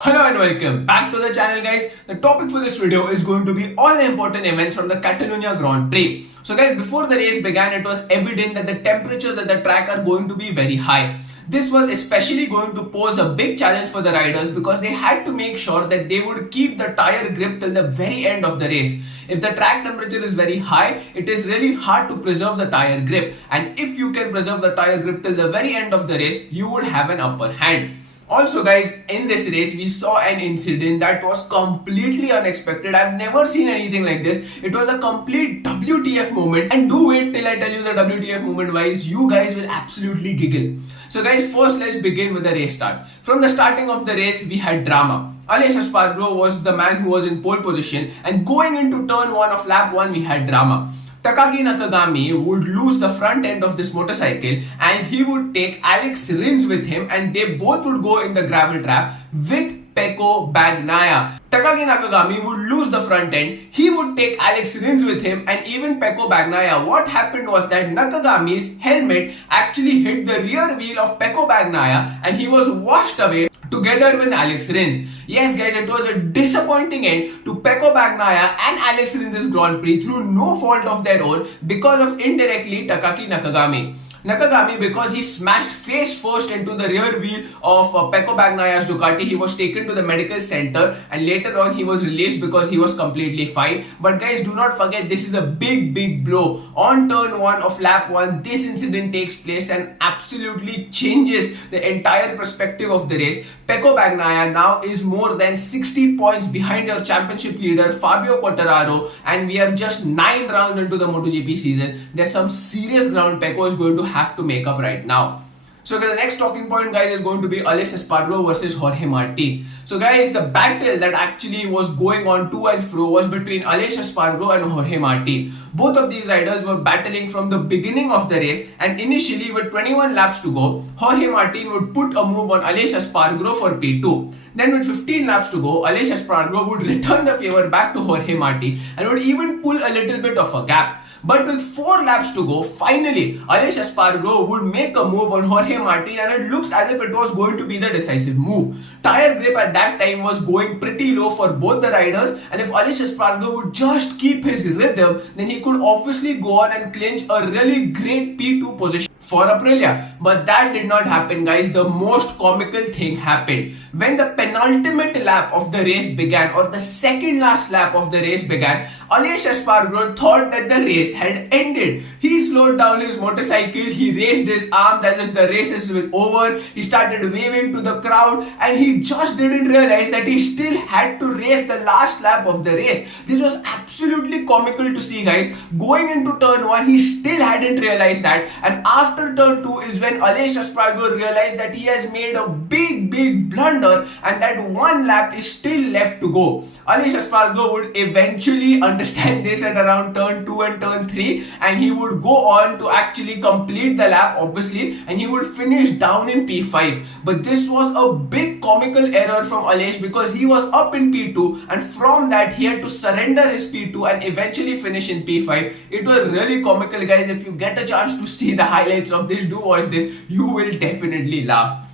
Hello and welcome back to the channel, guys. The topic for this video is going to be all the important events from the Catalunya Grand Prix. So guys, before the race began, it was evident that the temperatures at the track are going to be very high. This was especially going to pose a big challenge for the riders because they had to make sure that they would keep the tire grip till the very end of the race. If the track temperature is very high, it is really hard to preserve the tire grip. And if you can preserve the tire grip till the very end of the race, you would have an upper hand. Also guys, in this race we saw an incident that was completely unexpected. I've never seen anything like this. It was a complete WTF moment, and do wait till I tell you the WTF moment wise, you guys will absolutely giggle. So guys, first let's begin with the race start. From the starting of the race we had drama. Aleix Espargaro was the man who was in pole position, and going into turn 1 of lap 1 we had drama. Takaki Nakagami would lose the front end of this motorcycle and he would take Alex Rins with him, and they both would go in the gravel trap with Pecco Bagnaia. Takaki Nakagami would lose the front end, he would take Alex Rins with him, and even Pecco Bagnaia. What happened was that Nakagami's helmet actually hit the rear wheel of Pecco Bagnaia and he was washed away together with Alex Rins. Yes guys, it was a disappointing end to Pecco Bagnaia and Alex Rins' Grand Prix through no fault of their own because of indirectly Takaki Nakagami. Nakagami, because he smashed face first into the rear wheel of Pecco Bagnaia's Ducati, he was taken to the medical center and later on he was released because he was completely fine. But guys, do not forget, this is a big blow. On turn 1 of lap 1, this incident takes place and absolutely changes the entire perspective of the race. Pecco Bagnaia now is more than 60 points behind your championship leader Fabio Quartararo, and we are just 9 rounds into the MotoGP season. There's some serious ground Pecco is going to have to make up right now. So the next talking point, guys, is going to be Aleix Espargaro versus Jorge Martin. So guys, the battle that actually was going on to and fro was between Aleix Espargaro and Jorge Martin. Both of these riders were battling from the beginning of the race, and initially with 21 laps to go, Jorge Martin would put a move on Aleix Espargaro for P2. Then with 15 laps to go, Aleix Espargaro would return the favor back to Jorge Martin and would even pull a little bit of a gap. But with 4 laps to go, finally, Aleix Espargaro would make a move on Jorge Martin, and it looks as if it was going to be the decisive move. Tire grip at that time was going pretty low for both the riders, and if Aleix Espargaro would just keep his rhythm, then he could obviously go on and clinch a really great P2 position for Aprilia. But that did not happen, guys. The most comical thing happened. When the penultimate lap of the race began, or the second last lap of the race began, Aleix Espargaro thought that the race had ended. He slowed down his motorcycle, he raised his arms as if the race is over, he started waving to the crowd, and he just didn't realize that he still had to race the last lap of the race. This was absolutely comical to see, guys. Going into turn 1, he still hadn't realized that, and after turn 2 is when Aleix Espargaro realized that he has made a big blunder and that one lap is still left to go. Aleix Espargaro would eventually understand this at around turn 2 and turn 3, and he would go on to actually complete the lap, obviously, and he would finish down in P5. But this was a big comical error from Aleix because he was up in P2, and from that he had to surrender his P2 and eventually finish in P5. It was really comical, guys. If you get a chance to see the highlights of this, do watch this. You will definitely laugh.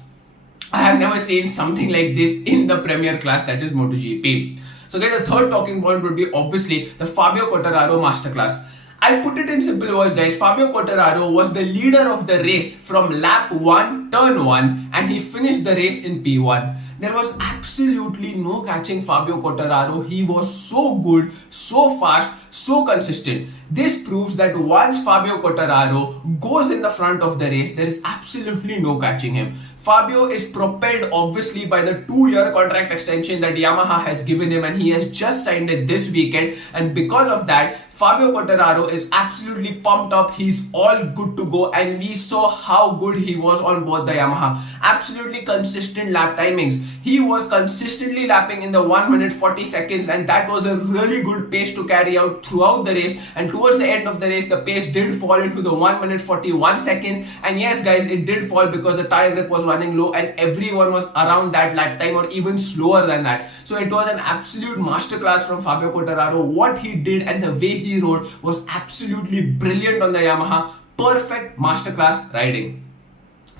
I have never seen something like this in the premier class, that is MotoGP. So guys, the third talking point would be obviously the Fabio Quartararo masterclass. I'll put it in simple words, guys. Fabio Quartararo was the leader of the race from lap 1, turn 1, and he finished the race in P1. There was absolutely no catching Fabio Quartararo. He was so good, so fast, so consistent. This proves that once Fabio Quartararo goes in the front of the race, there is absolutely no catching him. Fabio is propelled obviously by the 2-year contract extension that Yamaha has given him, and he has just signed it this weekend, and because of that, Fabio Quartararo is absolutely pumped up. He's all good to go, and we saw how good he was on board the Yamaha. Absolutely consistent lap timings. He was consistently lapping in the 1 minute 40 seconds, and that was a really good pace to carry out throughout the race. And towards the end of the race, the pace did fall into the 1 minute 41 seconds. And yes guys, it did fall because the tire grip was running low and everyone was around that lap time or even slower than that. So it was an absolute masterclass from Fabio Quartararo. What he did and the way he rode was absolutely brilliant on the Yamaha. Perfect masterclass riding.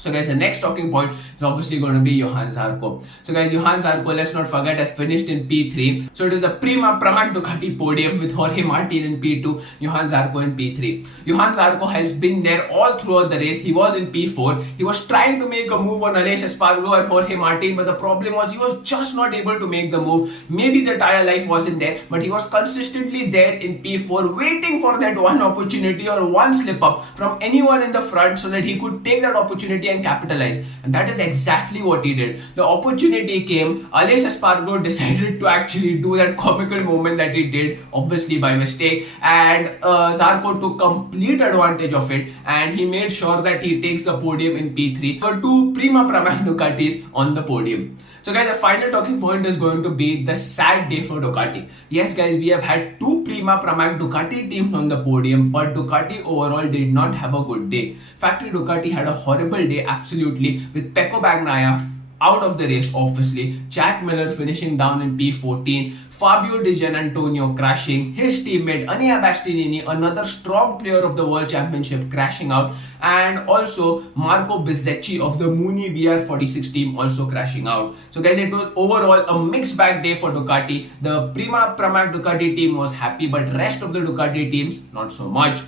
So guys, the next talking point is obviously going to be Johan Zarco. So guys, Johan Zarco, let's not forget, has finished in P3. So it is a Pramac Ducati podium with Jorge Martin in P2, Johan Zarco in P3. Johan Zarco has been there all throughout the race. He was in P4. He was trying to make a move on Aleix Espargaro and Jorge Martin, but the problem was he was just not able to make the move. Maybe the tire life wasn't there, but he was consistently there in P4, waiting for that one opportunity or one slip up from anyone in the front so that he could take that opportunity and capitalize. And that is exactly what he did. The opportunity came. Aleix Espargaro decided to actually do that comical moment that he did, obviously by mistake, and Zarco took complete advantage of it, and he made sure that he takes the podium in P3. So two Pramac Ducatis on the podium. So guys, the final talking point is going to be the sad day for Ducati. Yes guys, we have had two Pramac Ducati teams on the podium, but Ducati overall did not have a good day. Factory Ducati had a horrible day, absolutely, with Pecco Bagnaia out of the race, obviously, Jack Miller finishing down in P14, Fabio Di Giannantonio crashing, his teammate Ania Bastianini, another strong player of the World Championship, crashing out, and also Marco Bezzecchi of the Muni VR46 team also crashing out. So guys, it was overall a mixed bag day for Ducati. The Pramac Ducati team was happy, but rest of the Ducati teams not so much.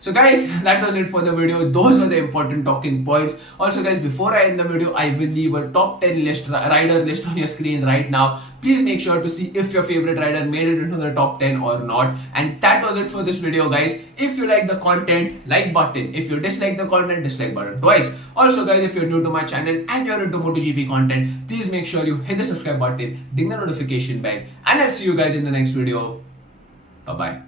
So guys, that was it for the video. Those were the important talking points. Also guys, before I end the video, I will leave a top 10 rider list on your screen right now. Please make sure to see if your favorite rider made it into the top 10 or not. And that was it for this video guys. If you like the content, like button. If you dislike the content, dislike button twice. Also guys, if you're new to my channel and you're into MotoGP content, please make sure you hit the subscribe button, ding the notification bell, and I'll see you guys in the next video. Bye bye.